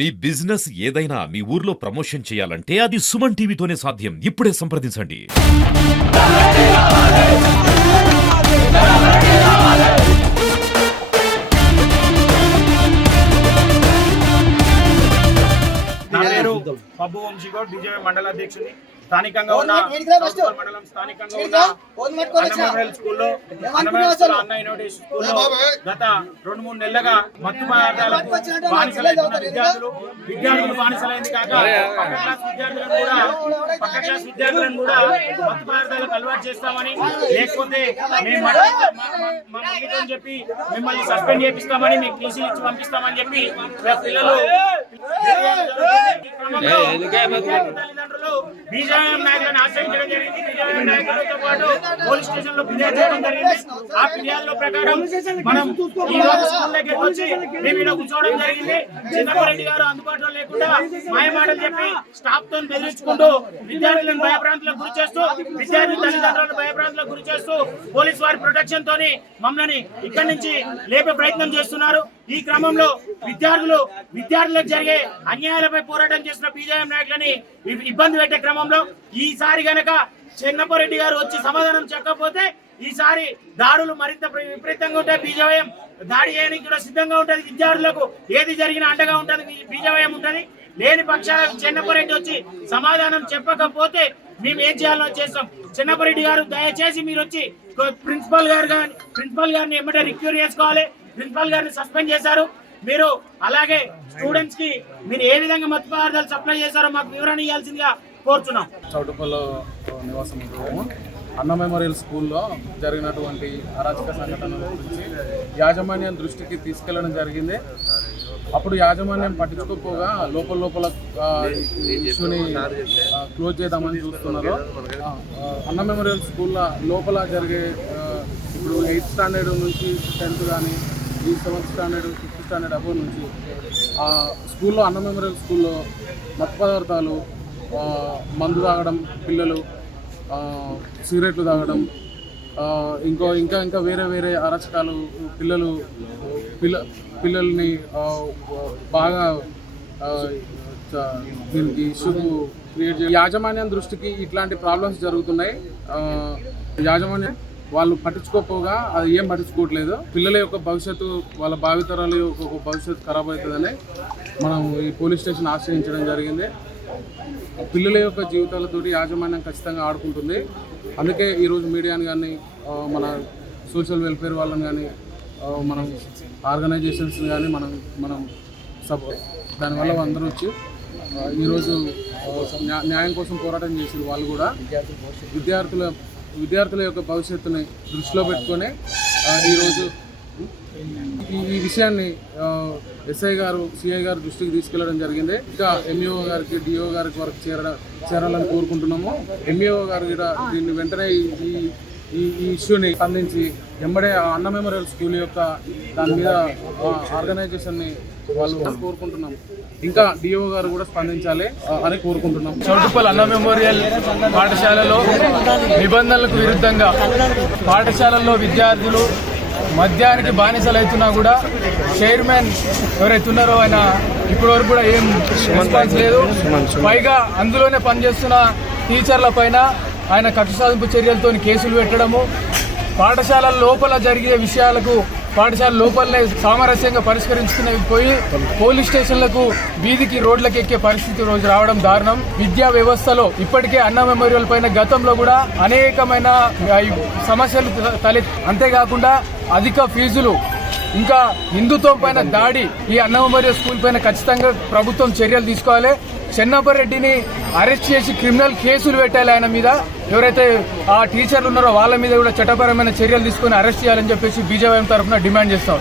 మీ business ఏదైనా మీ ఊర్లో promotion చేయాలంటే అది సుమన్ టీవీతోనే సాధ్యం. ఇప్పుడే సంప్రదించండి. నా పేరు పబ్బు వంశీగౌడ్, బీజేపీ మండల అధ్యక్షుని. స్థానికంగా ఉన్న మండలం స్థానికంగా ఉన్న అన్నమయ్య స్కూల్లో అన్న ఇన్నోవేషన్ స్కూల్లో గత 2-3 నెలలుగా మత్తు పదార్థాలకు బానిసలైన విద్యార్థులు బానిసలైంది కాక పక్క క్లాస్ విద్యార్థులను కూడా మత్తు పదార్థాలకు అలవాటు చేస్తామని, లేకపోతే మేము మా మమ్మీతో చెప్పి మిమ్మల్ని సస్పెండ్ చేపిస్తామని, మీకు టీసీలు ఇచ్చి పంపిస్తామని చెప్పి పిల్లలు తల్లిదండ్రులు బీజేఎం నాయకులను ఆశ్రయించడం జరిగింది. బీజేఎం నాయకులతో పాటు పోలీస్ స్టేషన్ లో ఫిర్యాదు చేయడం జరిగింది. ఆ ఫిర్యాదుల ప్రకారం మనం ఈ రోజు స్కూల్ దగ్గరికి వచ్చి మేము ఇలా కూర్చోవడం జరిగింది. చిన్నపరెడ్డి గారు అందుబాటులో లేకుండా మాయమాటలు చెప్పి స్టాఫ్ తో బెదిరించుకుంటూ విద్యార్థులను భయభ్రాంతులకు గురి చేస్తూ, విద్యార్థి తల్లిదండ్రులను భయభ్రాంతులకు గురి చేస్తూ పోలీస్ వారి ప్రొటెక్షన్ తోని మమ్మల్ని ఇక్కడి నుంచి లేపే ప్రయత్నం చేస్తున్నారు. ఈ క్రమంలో విద్యార్థులకు జరిగే అన్యాయాలపై పోరాటం చేసిన బీజేఎం నాయకులని ఇబ్బంది పెట్టే క్రమంలో ఈసారి గనక చిన్నపరెడ్డి గారు వచ్చి సమాధానం చెప్పకపోతే ఈసారి దాడులు మరింత విపరీతంగా ఉంటాయి. బీజేఎం దాడి చేయడానికి కూడా సిద్ధంగా ఉంటుంది. విద్యార్థులకు ఏది జరిగినా అండగా ఉంటుంది బీజేఎం ఉంటుంది. లేని పక్షాలకు చిన్నపరెడ్డి వచ్చి సమాధానం చెప్పకపోతే మేము ఏం చేయాలో చేస్తాం. చిన్నపరెడ్డి గారు దయచేసి మీరు వచ్చి ప్రిన్సిపల్ గారిని ఎమ్మటే రిక్యూర్ చేసుకోవాలి. ప్రిన్సిపల్ గారిని సస్పెండ్ చేశారు. మీరు అలాగే స్టూడెంట్స్ కి మీరు ఏ విధంగా మత్తు పదార్థాలు సప్లై చేశారో మాకు వివరణ ఇవ్వాల్సిందిగా కోరుతున్నాం. చౌటుపల్లి నివాసం ఉంటాము. అన్న మెమోరియల్ స్కూల్లో జరిగినటువంటి అరాచక సంఘటనల గురించి యాజమాన్యం దృష్టికి తీసుకెళ్లడం జరిగింది. అప్పుడు యాజమాన్యం పట్టించుకోకపోగా లోపల ఇష్యూని క్లోజ్ చేద్దామని చూస్తున్నారు. అన్న మెమోరియల్ స్కూల్లో లోపల జరిగే ఇప్పుడు 8th స్టాండర్డ్ నుంచి 10th కానీ ఈ 7th standard 5th standard above నుంచి స్కూల్లో అన్న మెమోరియల్ స్కూల్లో మత్తు పదార్థాలు, మందు తాగడం, పిల్లలు సిగరెట్లు తాగడం, ఇంకా వేరే అరాచకాలు పిల్లల్ని బాగా దీనికి ఇష్యూకు క్రియేట్ చేయాలి. యాజమాన్యం దృష్టికి ఇట్లాంటి ప్రాబ్లమ్స్ జరుగుతున్నాయి. యాజమాన్యం వాళ్ళు పట్టించుకోకపోగా అది ఏం పట్టించుకోవట్లేదు. పిల్లల యొక్క భవిష్యత్తు, వాళ్ళ భావితరాల యొక్క భవిష్యత్తు ఖరాబ్ అవుతుందని మనం ఈ పోలీస్ స్టేషన్ ఆశ్రయించడం జరిగింది. పిల్లల యొక్క జీవితాలతోటి యాజమాన్యం ఖచ్చితంగా ఆడుకుంటుంది. అందుకే ఈరోజు మీడియాని కానీ, మన సోషల్ వెల్ఫేర్ వాళ్ళని కానీ, మనం ఆర్గనైజేషన్స్ కానీ మనం దానివల్ల అందరూ వచ్చి ఈరోజు న్యాయం కోసం పోరాటం చేసిన వాళ్ళు కూడా విద్యార్థుల యొక్క భవిష్యత్తుని దృష్టిలో పెట్టుకొని ఈరోజు ఈ విషయాన్ని ఎస్ఐ గారు, సిఐ గారు దృష్టికి తీసుకెళ్లడం జరిగింది. ఇంకా ఎంఈఓ గారికి, డిఓ గారికి వరకు చేరాలని కోరుకుంటున్నాము. ఎంఈఓ గారు కూడా దీన్ని వెంటనే ఈ ఇష్యూని స్పందించి వెంబడే అన్న మెమోరియల్ స్కూల్ యొక్క దాని మీద ఆర్గనైజేషన్ని వాళ్ళు కోరుకుంటున్నాం. ఇంకా డిఓ గారు కూడా స్పందించాలి అని కోరుకుంటున్నాం. చౌటుపల్లి అన్న మెమోరియల్ పాఠశాలలో నిబంధనలకు విరుద్ధంగా పాఠశాలల్లో విద్యార్థులు మద్యానికి బానిసలైతున్నా కూడా చైర్మన్ ఎవరైతే ఉన్నారో ఆయన ఇప్పటివరకు కూడా ఏం రెస్పాన్స్ లేదు. పైగా అందులోనే పనిచేస్తున్న టీచర్ల పైన ఆయన కక్ష సాధింపు చర్యలతో కేసులు పెట్టడము, పాఠశాలల లోపల జరిగే విషయాలకు పాఠశాల లోపలనే సామరస్యంగా పరిష్కరించుకునేవి పోయి పోలీస్ స్టేషన్లకు, వీధికి, రోడ్లకు ఎక్కే పరిస్థితి రోజు రావడం దారుణం. విద్యా వ్యవస్థలో ఇప్పటికే అన్న మెమోరియల్ పైన గతంలో కూడా అనేకమైన సమస్యలు అంతేకాకుండా అధిక ఫీజులు, ఇంకా హిందుత్వం పైన దాడి, ఈ అన్న మెమోరియల్ స్కూల్ పైన ఖచ్చితంగా ప్రభుత్వం చర్యలు తీసుకోవాలి. చెన్నపరెడ్డిని అరెస్ట్ చేసి క్రిమినల్ కేసులు పెట్టాలి. ఆయన మీద ఎవరైతే ఆ టీచర్లు ఉన్నారో వాళ్ళ మీద కూడా చట్టపరమైన చర్యలు తీసుకుని అరెస్ట్ చేయాలని చెప్పేసి బీజేపీ తరఫున డిమాండ్ చేస్తాం.